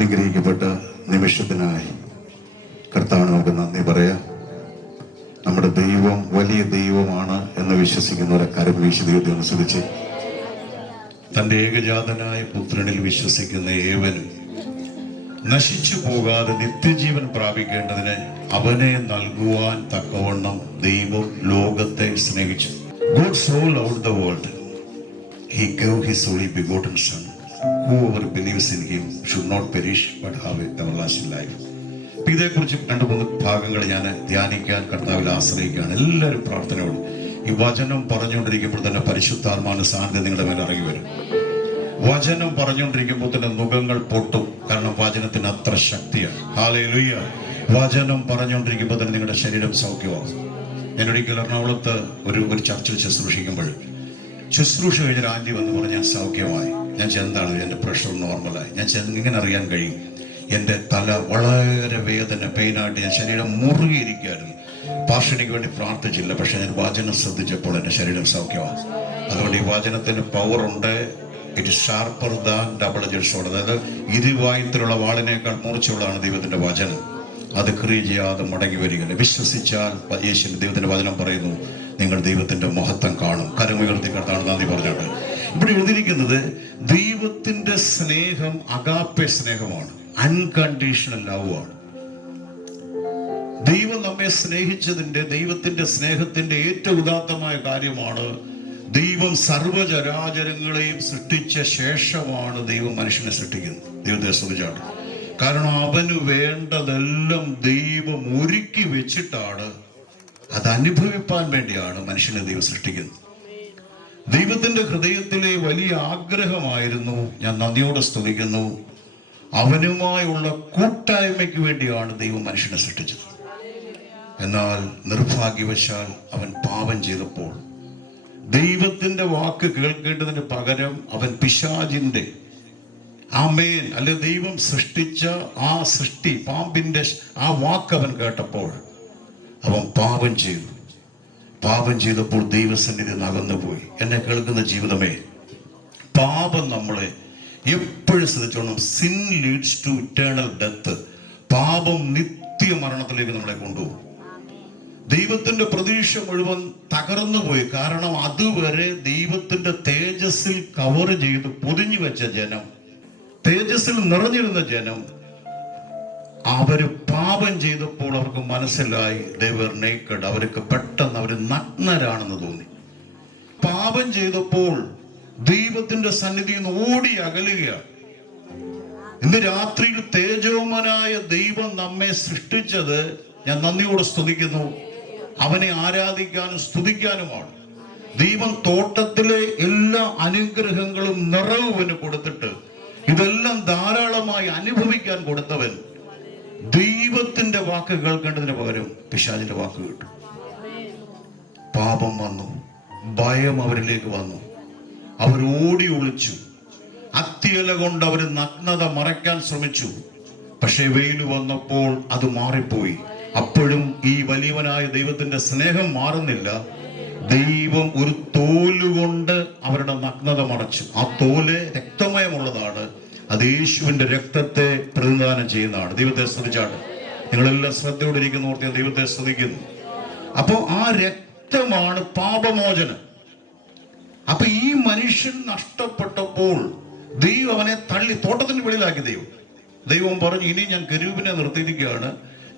അനുഗ്രഹിക്കപ്പെട്ട നിമിഷത്തിനായി കർത്താവിന് നമുക്ക് നന്ദി പറയാം. നമ്മുടെ ദൈവം വലിയ ദൈവമാണ് എന്ന് വിശ്വസിക്കുന്നവരെ കരം വീശി ദൈവത്തെ അനുസരിച്ച് തൻ്റെ ഏകജാതനായ പുത്രനിൽ വിശ്വസിക്കുന്ന ഏവനും നശിച്ചു പോകാതെ നിത്യജീവൻ പ്രാപിക്കേണ്ടതിന് അവനെ നൽകുവാൻ തക്കവണ്ണം ദൈവം ലോകത്തെ സ്നേഹിച്ചു. God so loved the world, he gave his only begotten son. Whoever believes in him should not perish but have everlasting life. ഇതേക്കുറിച്ച് 2-3 ഭാഗങ്ങൾ ഞാൻ ധ്യാനിക്കാൻ കർത്താവിൽ ആശ്രയിക്കുകയാണ്. എല്ലാവരും പ്രാർത്ഥനയോട് ഈ വചനം പറഞ്ഞുകൊണ്ടിരിക്കുമ്പോൾ തന്നെ പരിശുദ്ധാത്മാവിന്റെ സാന്നിധ്യം നിങ്ങളുടെ മേലെ ഇറങ്ങി വരും. വചനം പറഞ്ഞുകൊണ്ടിരിക്കുമ്പോൾ തന്നെ മുഖങ്ങൾ പൊട്ടും. കാരണം വചനത്തിന് അത്ര ശക്തിയാണ്. ഹല്ലേലൂയ. വചനം പറഞ്ഞുകൊണ്ടിരിക്കുമ്പോൾ തന്നെ നിങ്ങളുടെ ശരീരം സൗഖ്യമാകും. ഞാനൊരിക്കൽ എറണാകുളത്ത് ഒരു ചർച്ചിൽ ശുശ്രൂഷിക്കുമ്പോൾ ശുശ്രൂഷ കഴിഞ്ഞൊരു ആൻറ്റി വന്ന് പറഞ്ഞ് ഞാൻ സൗഖ്യമായി. ഞാൻ എന്താണ് എൻ്റെ പ്രഷർ നോർമലായി. ഞാൻ ഇങ്ങനെ അറിയാൻ കഴിയും. എൻ്റെ തല വളരെ വേദന പെയിനായിട്ട് ഞാൻ ശരീരം മുറുകിയിരിക്കുകയായിരുന്നു. പാർഷണിക്ക് വേണ്ടി പ്രാർത്ഥിച്ചില്ല, പക്ഷെ ഞാൻ വചനം ശ്രദ്ധിച്ചപ്പോൾ എൻ്റെ ശരീരം സൗഖ്യമാണ്. അതുകൊണ്ട് ഈ വചനത്തിന് പവറുണ്ട്. It is sharper than double edged sword. അതായത് ഇരുവായുത്തിലുള്ള വാളിനേക്കാൾ മൂർച്ചയുള്ളതാണ് ദൈവത്തിന്റെ വചനം. അത് ക്രിയ ചെയ്യാതെ മടങ്ങി വരികയില്ല. വിശ്വസിച്ചാൽ യേശുവിന്റെ ദൈവത്തിന്റെ വചനം പറയുന്നു, നിങ്ങൾ ദൈവത്തിന്റെ മഹത്വം കാണും. കരമുയർത്തി കർത്താവിന് നന്ദി പറഞ്ഞിട്ട് ഇവിടെ എഴുതിയിരിക്കുന്നത് ദൈവത്തിന്റെ സ്നേഹം അഗാപ്പെ സ്നേഹമാണ്, അൺകണ്ടീഷണൽ ലവ് ആണ്. ദൈവം നമ്മെ സ്നേഹിച്ചതിന്റെ ദൈവത്തിന്റെ സ്നേഹത്തിന്റെ ഏറ്റവും ഉദാത്തമായ കാര്യമാണ് ദൈവം സർവ്വചരാചരങ്ങളെയും സൃഷ്ടിച്ച ശേഷമാണ് ദൈവം മനുഷ്യനെ സൃഷ്ടിക്കുന്നത്. ദൈവത്തെ സ്തുതിച്ചാണ്. കാരണം അവന് വേണ്ടതെല്ലാം ദൈവം ഒരുക്കി വെച്ചിട്ടാണ്, അത് അനുഭവിപ്പാൻ വേണ്ടിയാണ് മനുഷ്യനെ ദൈവം സൃഷ്ടിക്കുന്നത്. ദൈവത്തിന്റെ ഹൃദയത്തിലെ വലിയ ആഗ്രഹമായിരുന്നു, ഞാൻ നന്ദിയോടെ സ്തുതിക്കുന്നു, അവനുമായുള്ള കൂട്ടായ്മയ്ക്ക് വേണ്ടിയാണ് ദൈവം മനുഷ്യനെ സൃഷ്ടിച്ചത്. എന്നാൽ നിർഭാഗ്യവശാൽ അവൻ പാപം ചെയ്തപ്പോൾ ദൈവത്തിന്റെ വാക്ക് കേൾക്കേണ്ടതിന് പകരം അവൻ പിശാചിന്റെ ആമേൻ അല്ലെ ദൈവം സൃഷ്ടിച്ച ആ സൃഷ്ടി പാമ്പിന്റെ ആ വാക്ക് അവൻ കേട്ടപ്പോൾ അവൻ പാപം ചെയ്തു. പാപം ചെയ്തപ്പോൾ ദൈവസന്നിധി അകന്നുപോയി. എന്നെ കേൾക്കുന്ന ജീവിതമേ, പാപം നമ്മളെ എപ്പോഴും ശ്രദ്ധിച്ചോണം. Sin leads to eternal death. പാപം നിത്യമരണത്തിലേക്ക് നമ്മളെ കൊണ്ടുപോകും. ദൈവത്തിന്റെ പ്രതീക്ഷ മുഴുവൻ തകർന്നുപോയി. കാരണം അതുവരെ ദൈവത്തിന്റെ തേജസ്സിൽ കവർ ചെയ്ത് പൊതിഞ്ഞു വെച്ച ജനം, തേജസ്സിൽ നിറഞ്ഞിരുന്ന ജനം, അവര് പാപം ചെയ്തപ്പോൾ അവർക്ക് മനസ്സിലായി they were naked. അവർക്ക് പെട്ടെന്ന് അവര് നഗ്നരാണെന്ന് തോന്നി. പാപം ചെയ്തപ്പോൾ ദൈവത്തിന്റെ സന്നിധിയിൽ നിന്ന് ഓടി അകലുകയാണ്. ഇന്ന് രാത്രിയിൽ തേജോമനായ ദൈവം നമ്മെ സൃഷ്ടിച്ചത്, ഞാൻ നന്ദിയോടെ സ്തുതിക്കുന്നു, അവനെ ആരാധിക്കാനും സ്തുതിക്കാനുമാണ്. ദൈവം തോട്ടത്തിലെ എല്ലാ അനുഗ്രഹങ്ങളും നിറവിന് കൊടുത്തിട്ട് ഇതെല്ലാം ധാരാളമായി അനുഭവിക്കാൻ കൊടുത്തവൻ ദൈവത്തിന്റെ വാക്ക് കേൾക്കേണ്ടതിന് പകരം പിശാചിന്റെ വാക്ക് കേട്ടു. പാപം വന്നു, ഭയം അവരിലേക്ക് വന്നു, അവർ ഓടി ഒളിച്ചു. അത്തിയില കൊണ്ട് അവർ നഗ്നത മറയ്ക്കാൻ ശ്രമിച്ചു. പക്ഷെ വെയിൽ വന്നപ്പോൾ അത് മാറിപ്പോയി. അപ്പോഴും ഈ വലിയവനായ ദൈവത്തിന്റെ സ്നേഹം മാറുന്നില്ല. ദൈവം ഒരു തോലുകൊണ്ട് അവരുടെ നഗ്നത മറച്ചു. ആ തോല് രക്തമയമുള്ളതാണ്. അത് യേശുവിന്റെ രക്തത്തെ പ്രതിനിധാനം ചെയ്യുന്നതാണ്. ദൈവത്തെ സ്തുതിച്ചാണ്. നിങ്ങളെല്ലാം ശ്രദ്ധയോടെ ഇരിക്കുന്ന ഓർത്ത് ദൈവത്തെ സ്തുതിക്കുന്നു. അപ്പോ ആ രക്തമാണ് പാപമോചനം. അപ്പൊ ഈ മനുഷ്യൻ നഷ്ടപ്പെട്ടപ്പോൾ ദൈവം അവനെ തള്ളി തോട്ടത്തിന് വെളിയിലാക്കി. ദൈവം പറഞ്ഞു, ഇനി ഞാൻ കെരൂബിനെ നിർത്തിയിരിക്കുകയാണ്,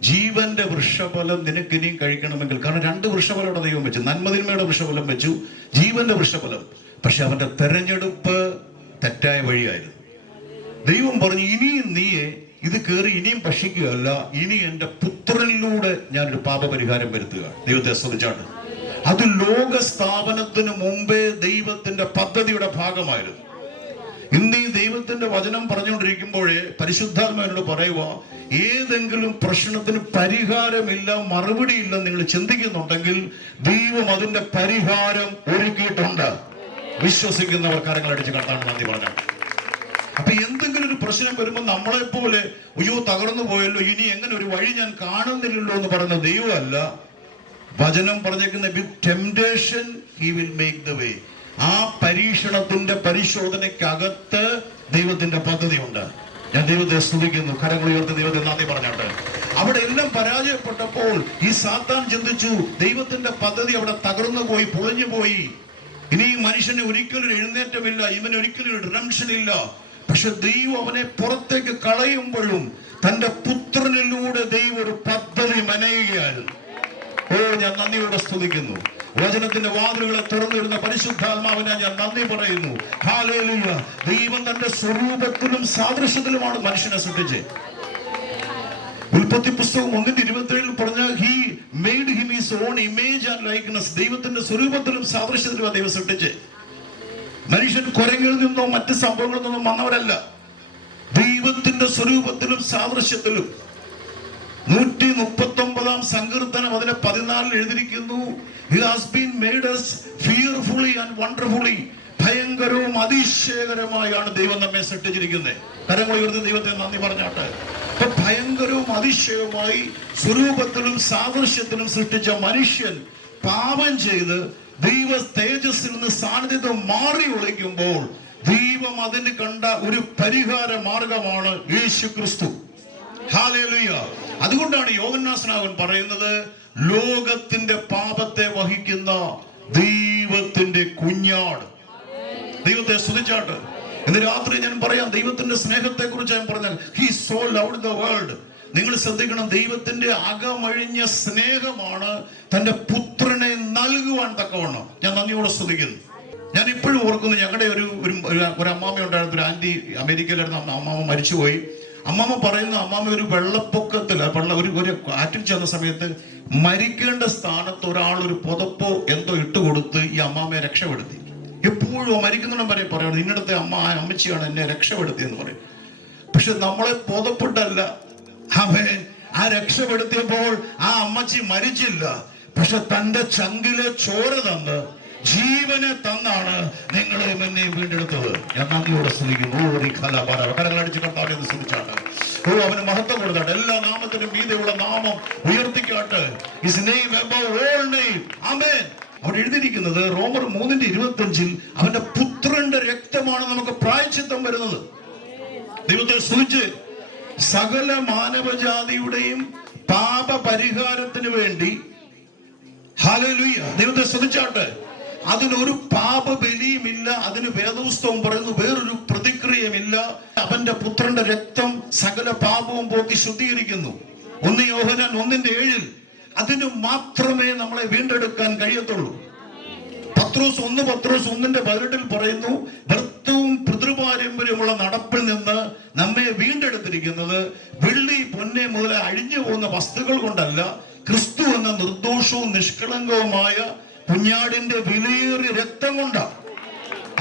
ജീവന്റെ വൃക്ഷഫലം നിനക്ക് ഇനിയും കഴിക്കണമെങ്കിൽ. കാരണം 2 വൃക്ഷഫലം ഇവിടെ ദൈവം വെച്ചു. നന്മതിന്മയുടെ വൃക്ഷഫലം വെച്ചു, ജീവന്റെ വൃക്ഷഫലം. പക്ഷെ അവന്റെ തെരഞ്ഞെടുപ്പ് തെറ്റായ വഴിയായിരുന്നു. ദൈവം പറഞ്ഞു, ഇനിയും നീയെ ഇത് കയറി ഇനിയും ഭക്ഷിക്കുകയല്ല, ഇനി എന്റെ പുത്രനിലൂടെ ഞാനൊരു പാപപരിഹാരം വരുത്തുക. ദൈവത്തെ സ്തുതിച്ചാണ്. അത് ലോക സ്ഥാപനത്തിന് മുമ്പേ ദൈവത്തിന്റെ പദ്ധതിയുടെ ഭാഗമായിരുന്നു. ഇന്ന് ഈ ദൈവത്തിന്റെ വചനം പറഞ്ഞുകൊണ്ടിരിക്കുമ്പോഴേ പരിശുദ്ധാത്മാവിനോട് പറയുക, ഏതെങ്കിലും പ്രശ്നത്തിന് പരിഹാരമില്ല, മറുപടിയില്ല നിങ്ങൾ ചിന്തിക്കുന്നുണ്ടെങ്കിൽ ദൈവം അതിന്റെ പരിഹാരം ഒരുക്കിയിട്ടുണ്ട്. വിശ്വസിക്കുന്നവർ കരങ്ങളടിച്ച് കർത്താവിന് നന്ദി പറഞ്ഞു. അപ്പൊ എന്തെങ്കിലും ഒരു പ്രശ്നം വരുമ്പോൾ നമ്മളെ പോലെ അയ്യോ തകർന്നു പോയല്ലോ, ഇനി എങ്ങനെ ഒരു വഴി ഞാൻ കാണുന്നില്ലല്ലോ എന്ന് പറയുന്ന ദൈവമല്ല. വചനം പറഞ്ഞേക്കുന്ന with temptation he will make the way. ആ പരീക്ഷണത്തിന്റെ പരിശോധനയ്ക്കകത്ത് ദൈവത്തിന്റെ പദ്ധതി ഉണ്ട്. ഞാൻ ദൈവത്തെ സ്തുതിക്കുന്നു. കരങ്ങൾ ഉയർത്തി ദൈവത്തെ നന്ദി പറഞ്ഞോട്ടെ. അവിടെ എല്ലാം പരാജയപ്പെട്ടപ്പോൾ ഈ സാത്താൻ ചിന്തിച്ചു, ദൈവത്തിന്റെ പദ്ധതി അവിടെ തകർന്നു പോയി, പൊളിഞ്ഞു പോയി. ഇനി ഈ മനുഷ്യന് ഒരിക്കലും എഴുന്നേറ്റമില്ല, ഇവന് ഒരിക്കലും റിഡംഷൻ ഇല്ല. പക്ഷെ ദൈവം അവനെ പുറത്തേക്ക് കളയുമ്പോഴും തന്റെ പുത്രനിലൂടെ ദൈവം ഒരു പദ്ധതി മെനയുകയാണ്. ഓ, ഞാൻ നന്ദിയോടെ സ്തുതിക്കുന്നു. വചനത്തിന്റെ വാതിലുകളെ തുറന്നിരുന്ന പരിശുദ്ധാത്മാവിനെ ഞാൻ നന്ദി പറയുന്നു. ഹല്ലേലൂയ. ദൈവം തന്റെ സ്വരൂപത്തിലും സാദൃശ്യത്തിലുമാണ് മനുഷ്യനെ സൃഷ്ടിച്ചത്. ഉൽപ്പത്തി പുസ്തകം 1:27 പറഞ്ഞ he made him his own image and likeness. ദൈവത്തിന്റെ സ്വരൂപത്തിലും സാദൃശ്യത്തിലും ദൈവം സൃഷ്ടിച്ചത്. മനുഷ്യൻ കുരങ്ങിൽ നിന്നോ മറ്റ് സംഭവങ്ങളിൽ നിന്നും വന്നവരല്ല. ദൈവത്തിന്റെ സ്വരൂപത്തിലും സാദൃശ്യത്തിലും. 139 സങ്കീർത്തനം അതിലെ 14 എഴുതിയിരിക്കുന്നു, He has been made us fearfully and wonderfully. ഭയങ്കരവും അതിശയകരമായാണ് ദൈവം നമ്മെ സൃഷ്ടിച്ചിരിക്കുന്നത്. കരങ്ങൾ ഉയർത്തി ദൈവത്തെ നന്ദി പറഞ്ഞാട്ടെ. അപ്പൊ ഭയങ്കരവും അതിശയവുമായി സ്വരൂപത്തിലും സാദൃശ്യത്തിലും സൃഷ്ടിച്ച മനുഷ്യൻ പാപം ചെയ്ത് ദൈവ തേജസ്സിൽ നിന്ന് സാന്നിധ്യം മാറി ഒളിക്കുമ്പോൾ ദൈവം അതിന് കണ്ട ഒരു പരിഹാര മാർഗമാണ് യേശു ക്രിസ്തു. ഹല്ലേലൂയ. അതുകൊണ്ടാണ് യോഹന്നാൻ സ്നാപകൻ പറയുന്നത്, ലോകത്തിന്റെ പാപത്തെ വഹിക്കുന്ന ദൈവത്തിന്റെ കുഞ്ഞാട്. ദൈവത്തെ സ്തുതിച്ചാട്ട്. ഇന്ന് രാത്രി ഞാൻ പറയാം, ദൈവത്തിന്റെ സ്നേഹത്തെ കുറിച്ച് ഞാൻ പറഞ്ഞാൽ, He so loved the world. നിങ്ങൾ ശ്രദ്ധിക്കണം, ദൈവത്തിന്റെ അകമഴിഞ്ഞ സ്നേഹമാണ് തന്റെ പുത്രനെ നൽകുവാൻ തക്കവണ്ണം. ഞാൻ നന്ദിയോടെ സ്തുതിക്കുന്നു. ഞാൻ ഇപ്പോഴും ഓർക്കുന്നു, ഞങ്ങളുടെ ഒരു അമ്മാമ ഉണ്ടായിരുന്ന ഒരു ആന്റി, അമേരിക്കയിലായിരുന്നു. അമ്മാമ മരിച്ചുപോയി. അമ്മാമ പറയുന്ന, അമ്മാമ ഒരു വെള്ളപ്പൊക്കത്തിൽ ഒരു കാറ്റിൽ ചെന്ന സമയത്ത് മരിക്കേണ്ട സ്ഥാനത്ത് ഒരാൾ ഒരു പുതപ്പോ എന്തോ ഇട്ടുകൊടുത്ത് ഈ അമ്മാമയെ രക്ഷപ്പെടുത്തി. എപ്പോഴും മരിക്കുന്നിടം വരെ പറയണം, ഇന്നടത്തെ അമ്മച്ചിയാണ് എന്നെ രക്ഷപ്പെടുത്തിയെന്ന് പറയും. പക്ഷെ നമ്മളെ പുതപ്പിട്ടല്ല ആ രക്ഷപ്പെടുത്തിയപ്പോൾ ആ അമ്മച്ചി മരിച്ചില്ല. പക്ഷെ തന്റെ ചങ്കിലെ ചോര തന്ന് ജീവനെ തന്നാണ് നിങ്ങളെ എന്നെ വീണ്ടെടുത്തത്. ഞാൻ നന്ദിയോടെ സ്തുതിക്കുന്നു. കരങ്ങളടിച്ച് കർത്താവിനെ സ്തുതിച്ചാട്ട്. ഓ, അവന് മഹത്വം കൊടുത്താട്ടെ. എല്ലാ നാമത്തിനും മീതെയുള്ള നാമം ഉയർത്തിക്കാട്ട്. His name above all name. ആമേൻ. അവിടെ എഴുതിയിരിക്കുന്നത് റോമർ 3:25 അവന്റെ പുത്രന്റെ രക്തമാണ് നമുക്ക് പ്രായശ്ചിത്തം വരുന്നത്. ദൈവത്തെ സ്തുതിച്ച് സകല മാനവജാതിയുടെയും പാപ പരിഹാരത്തിന് വേണ്ടി. ഹല്ലേലൂയ. ദൈവത്തെ സ്തുതിച്ചാട്ടെ. അതിനൊരു പാപ ബലിയുമില്ല. അതിന് വേദപുസ്തകം പറയുന്നു വേറൊരു പ്രതിക്രിയമില്ല. അവന്റെ പുത്രന്റെ രക്തം സകല പാപവും പോക്കി ശുദ്ധീകരിക്കുന്നു. 1 യോഹന്നാൻ 1:7 അതിന് മാത്രമേ നമ്മളെ വീണ്ടെടുക്കാൻ കഴിയത്തുള്ളൂ. പത്രോസ് 1:18 പറയുന്നു, ഭർത്തവും പിതൃപാരമ്പര്യമുള്ള നടപ്പിൽ നിന്ന് നമ്മെ വീണ്ടെടുത്തിരിക്കുന്നത് വെള്ളി പൊന്നെ മുതലേ അഴിഞ്ഞു പോകുന്ന വസ്തുക്കൾ കൊണ്ടല്ല, ക്രിസ്തു എന്ന നിർദോഷവും നിഷ്കളങ്കവുമായ കുഞ്ഞാടിന്റെ വിലയേറിയ രക്തം കൊണ്ടാണ്.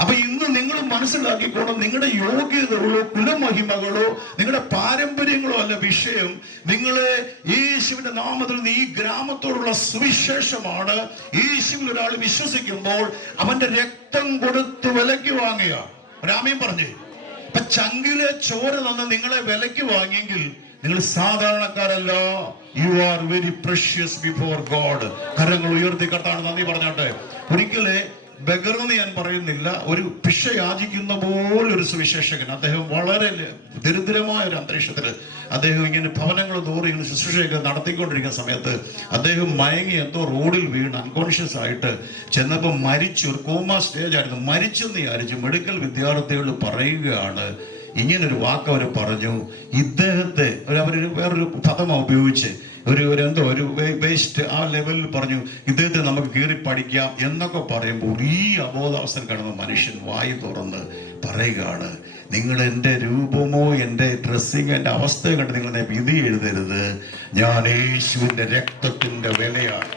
അപ്പൊ ഇന്ന് നിങ്ങൾ മനസ്സിലാക്കിക്കോണം, നിങ്ങളുടെ യോഗ്യതകളോ കുലമഹിമകളോ നിങ്ങളുടെ പാരമ്പര്യങ്ങളോ അല്ല വിഷയം. നിങ്ങളെ യേശുവിന്റെ നാമത്തിൽ ഈ ഗ്രാമത്തോടുള്ള സുവിശേഷമാണ്. യേശുവിൽ ഒരാൾ വിശ്വസിക്കുമ്പോൾ അവന്റെ രക്തം കൊടുത്ത് വിലയ്ക്ക് വാങ്ങുക. രാമയും പറഞ്ഞു, അപ്പൊ ചങ്കിലെ ചോര തന്ന് നിങ്ങളെ വിലയ്ക്ക് വാങ്ങിയെങ്കിൽ നിങ്ങൾ സാധാരണക്കാരല്ല. You are very precious before God. കരങ്ങൾ ഉയർത്തി കർത്താവിന് നന്ദി പറഞ്ഞാട്ടെ. ഒരിക്കലേ ബഗറെന്ന് ഞാൻ പറയുന്നില്ല, ഒരു ഭിക്ഷ യാചിക്കുന്ന പോലൊരു സുവിശേഷകൻ. അദ്ദേഹം വളരെ ദരിദ്രമായ ഒരു അന്തരീക്ഷത്തിൽ അദ്ദേഹം ഇങ്ങനെ ഭവനങ്ങൾ തോറി ഇങ്ങനെ ശുശ്രൂഷയൊക്കെ നടത്തിക്കൊണ്ടിരിക്കുന്ന സമയത്ത് അദ്ദേഹം മയങ്ങി എന്തോ റോഡിൽ വീണ് അൺകോൺഷ്യസ് ആയിട്ട് ചെന്നപ്പോൾ മരിച്ചു. ഒരു കോമ സ്റ്റേജ് ആയിരുന്നു. മരിച്ചെന്ന് വിചാരിച്ചു. മെഡിക്കൽ വിദ്യാർത്ഥികൾ പറയുകയാണ്, ഇങ്ങനൊരു വാക്ക് അവർ പറഞ്ഞു, ഇദ്ദേഹത്തെ അവരൊരു വേറൊരു പദമ ഉപയോഗിച്ച് ഒരു വേസ്റ്റ് ആ ലെവലിൽ പറഞ്ഞു, ഇദ്ദേഹത്തെ നമുക്ക് കീറി പഠിക്കാം എന്നൊക്കെ പറയുമ്പോൾ ഈ അബോധാവസ്ഥ കാണുന്ന മനുഷ്യൻ വായി തുറന്ന് പറയുകയാണ്, നിങ്ങൾ എൻ്റെ രൂപമോ എൻ്റെ ഡ്രസ്സിങ് എൻ്റെ അവസ്ഥയെ കണ്ട് നിങ്ങൾ എന്നെ വിധി എഴുതരുത്. ഞാൻ യേശുവിൻ്റെ രക്തത്തിൻ്റെ വിലയാണ്.